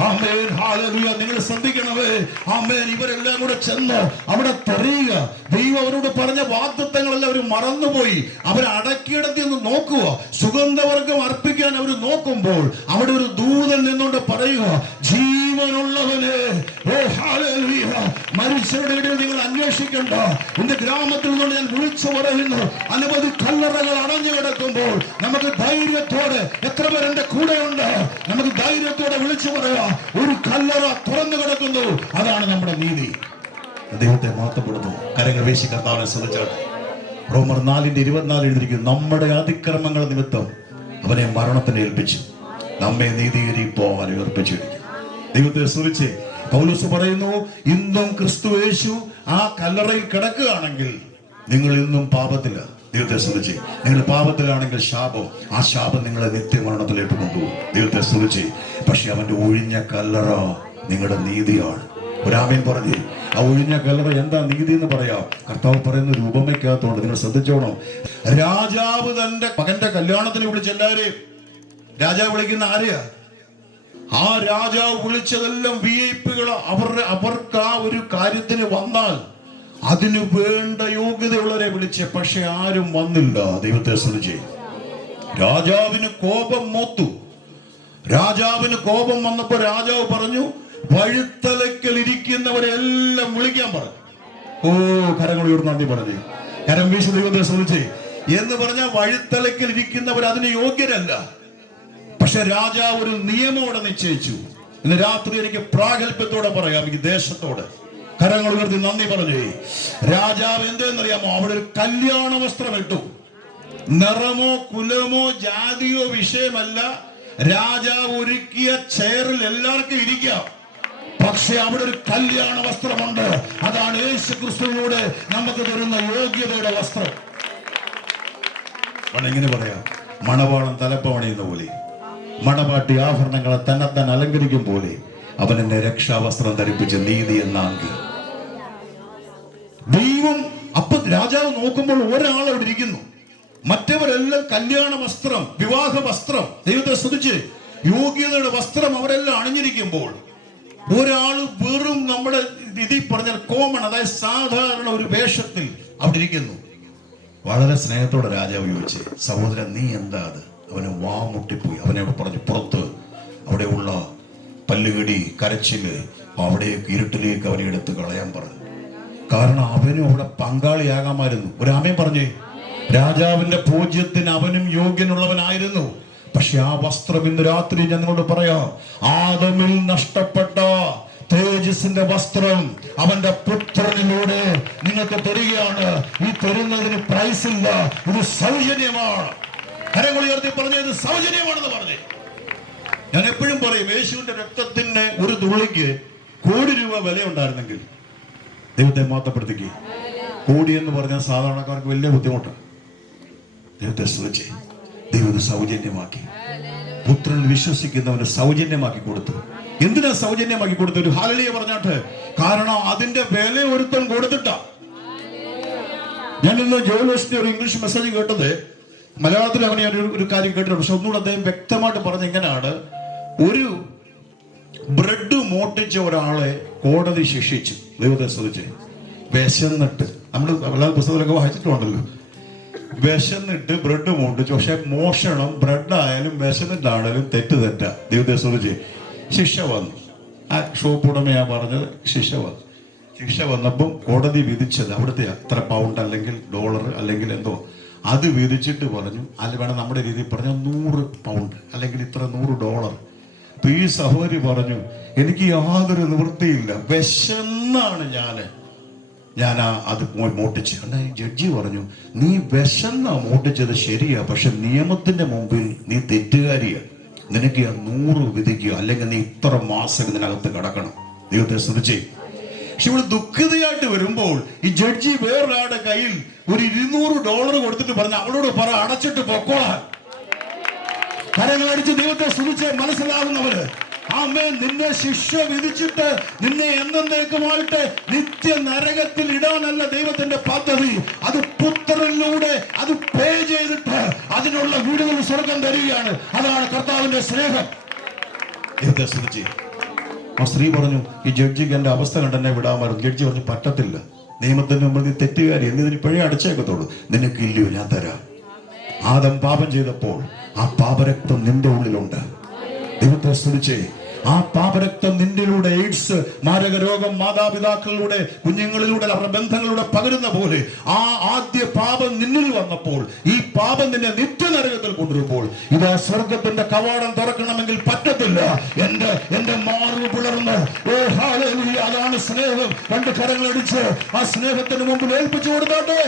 ആമേൻ, ഹല്ലേലൂയ. നിങ്ങൾ ശ്രദ്ധിക്കണമേ. ആമേൻ. ഇവരെല്ലാം കൂടെ ചെന്ന് അവിടെ തെറിയുക. ദൈവം അവരോട് പറഞ്ഞ വാഗ്ദത്തങ്ങളെല്ലാം അവർ മറന്നുപോയി. അവർ അടക്കിയിടത്തി ഒന്ന് നോക്കുക. സുഗന്ധവർഗം അർപ്പിക്കാൻ അവർ നോക്കുമ്പോൾ അവിടെ ഒരു ദൂതൻ നിന്നുകൊണ്ട് പറയുക, ജീവനുള്ളവന്, ഓ ഹല്ലേലൂയ, മരിച്ചവരുടെ ഇടയിൽ നിങ്ങൾ അന്വേഷിക്കണ്ട. ഇന്ന് ഗ്രാമത്തിൽ നിന്നുകൊണ്ട് ഞാൻ വിളിച്ചു പറയുന്നു, അനവധി കല്ലറകൾ അടഞ്ഞു കിടക്കുമ്പോൾ നമുക്ക് ധൈര്യത്തോടെ, എത്ര പേർ എന്റെ കൂടെയുണ്ട്, നമുക്ക് ധൈര്യത്തോടെ വിളിച്ചു പറയാം, ഒരു കല്ലറ തുറന്നു കിടക്കുന്നു. അതാണ് നമ്മുടെ നീതി. ദൈവത്തെ മഹത്വപ്പെടുന്നു. കരങ്ങൾ വീശി കർത്താവിനെ സ്തുതിച്ചാട്ടെ. റോമർ 4:24 എഴുതിയിരിക്കുന്നു, നമ്മുടെ അതിക്രമങ്ങൾ നിമിത്തം അവനെ മരണത്തിന് ഏൽപ്പിച്ചു, നമ്മെ നീതീകരിപ്പോവാൻ ഉയർപ്പിച്ചിരിക്കുന്നു. ദൈവത്തെ സ്തുതിച്ച് പൗലോസ് പറയുന്നു, ഇന്നും ക്രിസ്തു യേശു ആ കല്ലറയിൽ കിടക്കുകയാണെങ്കിൽ നിങ്ങൾ ഇന്നും പാപത്തില്ല. ദൈവത്തെ സ്തുതിച്ച്. നിങ്ങൾ പാപത്തിലാണെങ്കിൽ ശാപം, ആ ശാപം നിങ്ങളെ നിത്യമരണത്തിലേക്ക് കൊണ്ടുപോകും. ദൈവത്തെ സ്തുതിച്ച്. പക്ഷെ അവന്റെ ഒഴിഞ്ഞ കല്ലറ നിങ്ങളുടെ നീതിയാണ്. ഒരാമേൻ പറഞ്ഞേ. ആ ഒഴിഞ്ഞ കല്ലറ എന്താ നീതി എന്ന് പറയാം. കർത്താവ് പറയുന്ന രൂപമയ്ക്കകത്തോണ്ട് നിങ്ങൾ ശ്രദ്ധിച്ചോണം. രാജാവ് തന്റെ മകന്റെ കല്യാണത്തിന് വിളിച്ച എല്ലാവരെയും രാജാവ് വിളിക്കുന്ന ആരെയാ? ആ രാജാവ് വിളിച്ചതെല്ലാം VIP-കൾ. അവർക്ക് ആ ഒരു കാര്യത്തിന് വന്നാൽ അതിന് വേണ്ട യോഗ്യതയുള്ളവരെ വിളിച്ച്, പക്ഷെ ആരും വന്നില്ല. ദൈവത്തെ സ്തുതിച്ച്. രാജാവിന് കോപം മൂത്തു. രാജാവിന് കോപം വന്നപ്പോ രാജാവ് പറഞ്ഞു, വഴിത്തലക്കൽ ഇരിക്കുന്നവരെ എല്ലാം വിളിക്കാൻ പറഞ്ഞു. ഓ കരങ്ങളോട് നന്ദി പറഞ്ഞു. കരം വീശി ദൈവത്തെ സ്തുതിച്ച്. എന്ന് പറഞ്ഞാൽ വഴിത്തലക്കൽ ഇരിക്കുന്നവർ അതിന് യോഗ്യരല്ല. പക്ഷെ രാജാവ് ഒരു നിയമോടെ നിശ്ചയിച്ചു. ഇന്ന് രാത്രി എനിക്ക് പ്രാഗൽഭ്യത്തോടെ പറയാം, ഈ ദേശത്തോട് കരങ്ങൾ ഉയർത്തി നന്ദി പറഞ്ഞു. രാജാവ് എന്തെന്നറിയാമോ? അവിടെ ഒരു കല്യാണ വസ്ത്രം ഇട്ടു. നിറമോ കുലമോ ജാതിയോ വിഷയമല്ല. രാജാവ് ഒരുക്കിയ ചെയറിൽ എല്ലാവർക്കും ഇരിക്കാം. പക്ഷെ അവിടെ ഒരു കല്യാണ വസ്ത്രമുണ്ട്. അതാണ് യേശു ക്രിസ്തുവിലൂടെ നമുക്ക് തരുന്ന യോഗ്യതയുടെ വസ്ത്രം. ഇങ്ങനെ പറയാം, മണവാളൻ തലപ്പവണിയുന്ന പോലെ, മണവാട്ടി ആഭരണങ്ങളെ തന്നെത്താൻ അലങ്കരിക്കും പോലെ അവൻ എന്നെ രക്ഷാവസ്ത്രം ധരിപ്പിച്ച് നീതി എന്ന അങ്കി. ദൈവം അപ്പൊ രാജാവ് നോക്കുമ്പോൾ ഒരാൾ അവിടെ ഇരിക്കുന്നു, മറ്റവരെല്ലാം കല്യാണ വസ്ത്രം, വിവാഹ വസ്ത്രം, ദൈവത്തെ സ്തുതിച്ച് യോഗ്യതയുടെ വസ്ത്രം അവരെല്ലാം അണിഞ്ഞിരിക്കുമ്പോൾ ഒരാള് വെറും നമ്മുടെ ഇതിൽ പറഞ്ഞാൽ കോമൺ, അതായത് സാധാരണ ഒരു വേഷത്തിൽ അവിടെ ഇരിക്കുന്നു. വളരെ സ്നേഹത്തോടെ രാജാവ് ചോദിച്ചു, സഹോദരൻ നീ എന്താ അത്? അവന് വാമുട്ടിപ്പോയി. അവനെ പറഞ്ഞു പുറത്ത് അവിടെയുള്ള പല്ലുകടി, കരച്ചില്, അവിടേക്ക് ഇരുട്ടിലേക്ക് അവനെ എടുത്ത് കളയാൻ പറഞ്ഞു. കാരണം അവനും അവിടെ പങ്കാളിയാകാമായിരുന്നു. ഒരു ആമേൻ പറഞ്ഞേ. രാജാവിന്റെ പൂജ്യത്തിന് അവനും യോഗ്യനുള്ളവനായിരുന്നു. പക്ഷെ ആ വസ്ത്രം ഇന്ന് രാത്രി ഞങ്ങളോട് പറയാം, ആദമിൽ നഷ്ടപ്പെട്ട തേജസ്സിന്റെ വസ്ത്രം അവന്റെ പുത്രനിലൂടെ നിങ്ങൾക്ക് തരികയാണ്. ഈ തരുന്നതിന് പ്രൈസ് ഇല്ല, ഇത് സൗജന്യമാണ്. കരങ്ങൾ ഉയർത്തി പറഞ്ഞ ഇത് സൗജന്യമാണെന്ന് പറഞ്ഞേ. ഞാൻ എപ്പോഴും പറയും, യേശുവിന്റെ രക്തത്തിന് ഒരു തുള്ളിക്ക് കോടി രൂപ വില ഉണ്ടായിരുന്നെങ്കിൽ ദൈവത്തെ മാത്രപ്പെടുത്തിക്ക്. കോടി എന്ന് പറഞ്ഞാൽ സാധാരണക്കാർക്ക് വലിയ ബുദ്ധിമുട്ടാണ്. ദൈവത്തെ സ്തുതിച്ച് ദൈവം സൗജന്യമാക്കി. പുത്രൻ വിശ്വസിക്കുന്നവന് സൗജന്യമാക്കി കൊടുത്തു. എന്തിനാ സൗജന്യമാക്കി കൊടുത്തു? ഒരു ഹല്ലേലൂയ പറഞ്ഞാട്ട്. കാരണം അതിന്റെ വില ഒരുത്തൻ കൊടുത്തിട്ടാ. ഞാൻ ഇന്ന് ജോലിന്റെ ഒരു ഇംഗ്ലീഷ് മെസ്സേജ് കേട്ടത്, മലയാളത്തിൽ അവനെ ഒരു കാര്യം കേട്ടിട്ടുണ്ട്, പക്ഷെ ഒന്നുകൂടെ അദ്ദേഹം വ്യക്തമായിട്ട് പറഞ്ഞ എങ്ങനെയാണ്, ഒരു ബ്രെഡ് മോട്ടിച്ച ഒരാളെ കോടതി ശിക്ഷിച്ചു. ദൈവത്തെ സ്തുതിച്ച് വിശന്നിട്ട്, നമ്മൾ അല്ലാതെ പുസ്തകത്തിലൊക്കെ വായിച്ചിട്ടുണ്ടല്ലോ, വിശന്നിട്ട് ബ്രെഡ് മോട്ടിച്ചു. പക്ഷെ മോഷണം ബ്രെഡായാലും വിശന്നിട്ടാണേലും തെറ്റാ. ദൈവത്തെ സ്തുതിച്ച് ശിക്ഷ വന്നു. ആ ഷോപ്പ് ഉടമയാ പറഞ്ഞത്, ശിക്ഷ വന്നു. ശിക്ഷ വന്നപ്പം കോടതി വിധിച്ചത് അവിടുത്തെ അത്ര പൗണ്ട് അല്ലെങ്കിൽ ഡോളർ അല്ലെങ്കിൽ എന്തോ അത് വിധിച്ചിട്ട് പറഞ്ഞു, അല്ല വേണം നമ്മുടെ രീതിയിൽ പറഞ്ഞാൽ 100 പൗണ്ട് അല്ലെങ്കിൽ ഇത്ര $100. അപ്പൊ ഈ സഹോദരി പറഞ്ഞു, എനിക്ക് യാതൊരു നിവൃത്തിയില്ല, വിശന്നാണ് ഞാൻ അത് മോട്ടിച്ച്. എന്നാൽ ജഡ്ജി പറഞ്ഞു, നീ വിശന്നാ മോട്ടിച്ചത് ശരിയാ, പക്ഷെ നിയമത്തിന്റെ മുമ്പിൽ നീ തെറ്റുകാരിയാ, നിനക്ക് ആ 100 വിധിക്കുക, അല്ലെങ്കിൽ നീ ഇത്ര മാസം ഇതിനകത്ത് കിടക്കണം. ദൈവത്തെ സ്തുതിച്ചേ. പക്ഷെ ഇവിടെ ദുഃഖിതയായിട്ട് വരുമ്പോൾ ഈ ജഡ്ജി വേറൊരാളുടെ കയ്യിൽ ഒരു $200 കൊടുത്തിട്ട് പറഞ്ഞു, അവളോട് പറ അടച്ചിട്ട് പൊക്കോളാൻ. കരങ്ങളടിച്ച് ദൈവത്തെ സ്തുതിച്ച് മനസ്സിലാകുന്നവര് ആമേൻ. നിന്നെ ശിക്ഷ വിധിച്ചിട്ട് നിന്നെ എന്നേക്കുമായിട്ട് നിത്യ നരകത്തിൽ ഇടാനല്ല ദൈവത്തിന്റെ പദ്ധതി. അത് പുത്രനിലൂടെ അത് പേ ചെയ്തിട്ട് അതിനുള്ള വിടുതൽ സ്വർഗം തരികയാണ്. അതാണ് കർത്താവിന്റെ സ്നേഹം. ദൈവത്തെ സ്തുതിച്ച് ആ സ്ത്രീ പറഞ്ഞു, ഈ ജഡ്ജിക്ക് എന്റെ അവസ്ഥ കണ്ടെന്നെ വിടാമായിരുന്നു. ജഡ്ജി പറഞ്ഞു, പറ്റത്തില്ല, നിയമത്തിന്റെ മുമ്പിൽ നീ തെറ്റുകാരി, എന്നതിന് പിഴ അടച്ചേക്കത്തുള്ളൂ, നിനക്ക് ഇല്ലയോ ഞാൻ തരാം. ആദം പാപം ചെയ്തപ്പോൾ ആ പാപരക്തം നിന്റെ ഉള്ളിലുണ്ട്. ദൈവത്തെ സ്തുതിച്ചേ. ആ പാപരക്തം നിന്നിലൂടെ എയ്ഡ്സ്, മാരക രോഗം മാതാപിതാക്കളിലൂടെ കുഞ്ഞുങ്ങളിലൂടെ അവരുടെ ബന്ധങ്ങളിലൂടെ പകരുന്ന പോലെ ആ ആദ്യ പാപം നിന്നിൽ വന്നപ്പോൾ ഈ പാപം നിന്നെ നിത്യനരകത്തിൽ കൊണ്ടുവരുമ്പോൾ ഇതാ സ്വർഗത്തിന്റെ കവാടം തുറക്കണമെങ്കിൽ പറ്റത്തില്ല. എന്റെ മാർവ് പിളർന്ന് അതാണ് സ്നേഹം. 2 കരങ്ങളടിച്ച് ആ സ്നേഹത്തിന് മുമ്പിൽ ഏൽപ്പിച്ചു കൊടുത്താട്ടെ.